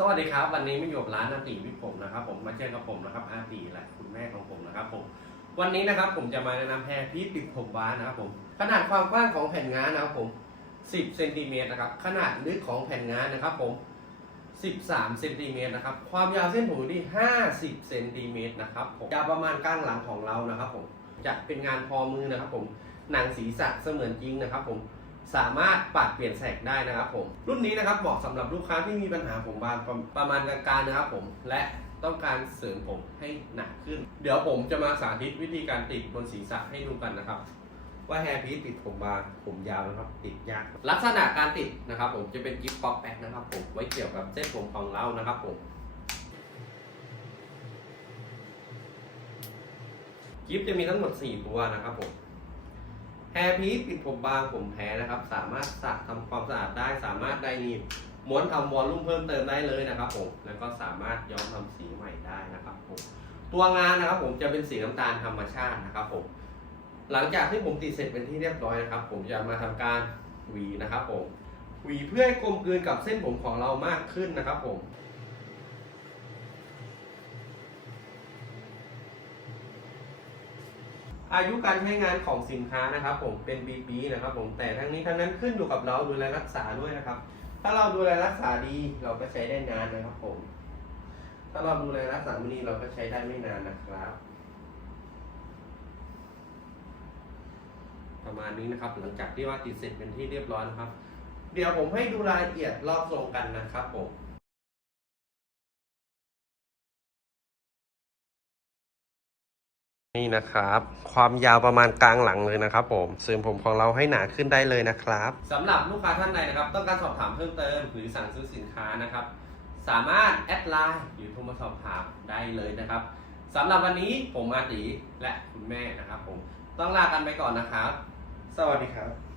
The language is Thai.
สวัสดีครับ วันนี้มาอยู่กับร้านอาตีวิทผมนะครับ ผมมาเจอกับผมนะครับอาตีและคุณแม่ของผมนะครับผมวันนี้นะครับผมจะมาแนะนำแพรพีติดผมบ้านนะครับผมขนาดความกว้างของแผ่นงานนะครับผม 10เซนติเมตรนะครับขนาดลึกของแผ่นงานนะครับผม 13เซนติเมตรนะครับความยาวเส้นผมที่ 50เซนติเมตรนะครับผมยาวประมาณกลางหลังของเรานะครับ ผมจะเป็นงานพอมือนะครับ ผมหนังศีรษะเสมือนจริงนะครับ ผม สามารถปัดเปลี่ยนแสกได้นะครับผมรุ่นนี้นะครับเหมาะสำหรับลูกค้าที่มีปัญหาผมบางประมาณกลางๆนะครับผมและต้องการเสริมผมให้หนาขึ้น เดี๋ยวผมจะมาสาธิตวิธีการติดบนศีรษะให้ดูกันนะครับ ว่าแฮร์พีติดผมบางผมยาวนะครับ ติดยากลักษณะการติดนะครับ ผมจะเป็นกิฟต์ป๊อปแพ็คนะครับ ผมไว้เกี่ยวกับเส้นผมของเรานะครับผมกิฟต์จะมีทั้งหมด 4 ตัวนะครับผม ร์พีปิดผมบางผมแพ้นะครับ สามารถสระทำความสะอาดได้ สามารถได้นีบม้วนทำวอลลุ่มเพิ่มเติมได้เลยนะครับผม แล้วก็สามารถย้อมทำสีใหม่ได้นะครับผม ตัวงานนะครับผมจะเป็นสีน้ำตาลธรรมชาตินะครับผม หลังจากที่ผมติดเสร็จเป็นที่เรียบร้อยนะครับ ผมจะมาทำการหวีนะครับผม หวีเพื่อให้กลมกลืนกับเส้นผมของเรามากขึ้นนะครับผม อายุการใช้งานของสินค้านะครับ ผมเป็นปีๆนะครับ ผมแต่ทั้งนี้ทั้งนั้นขึ้นอยู่กับเราดูแลรักษาด้วยนะครับ ถ้าเราดูแลรักษาดีเราก็ใช้ได้นานนะครับ ผม ถ้าเราดูแลรักษาไม่ดีเราก็ใช้ได้ไม่นานนะครับ ประมาณนี้นะครับ หลังจากที่ว่าติดเสร็จเป็นที่เรียบร้อยนะครับ เดี๋ยวผมให้ดูรายละเอียดรอบทรงกันนะครับผม นี่นะครับ ความยาวประมาณกลางหลังเลยนะครับ ผมเสริมผมของเราให้หนาขึ้นได้เลยนะครับสำหรับลูกค้าท่านใดนะครับ ต้องการสอบถามเพิ่มเติมหรือสั่งซื้อสินค้านะครับ สามารถแอดไลน์หรือโทรมาสอบถามได้เลยนะครับสำหรับวันนี้ผมอาตีและคุณแม่นะครับ ผมต้องลากันไปก่อนนะครับ สวัสดีครับ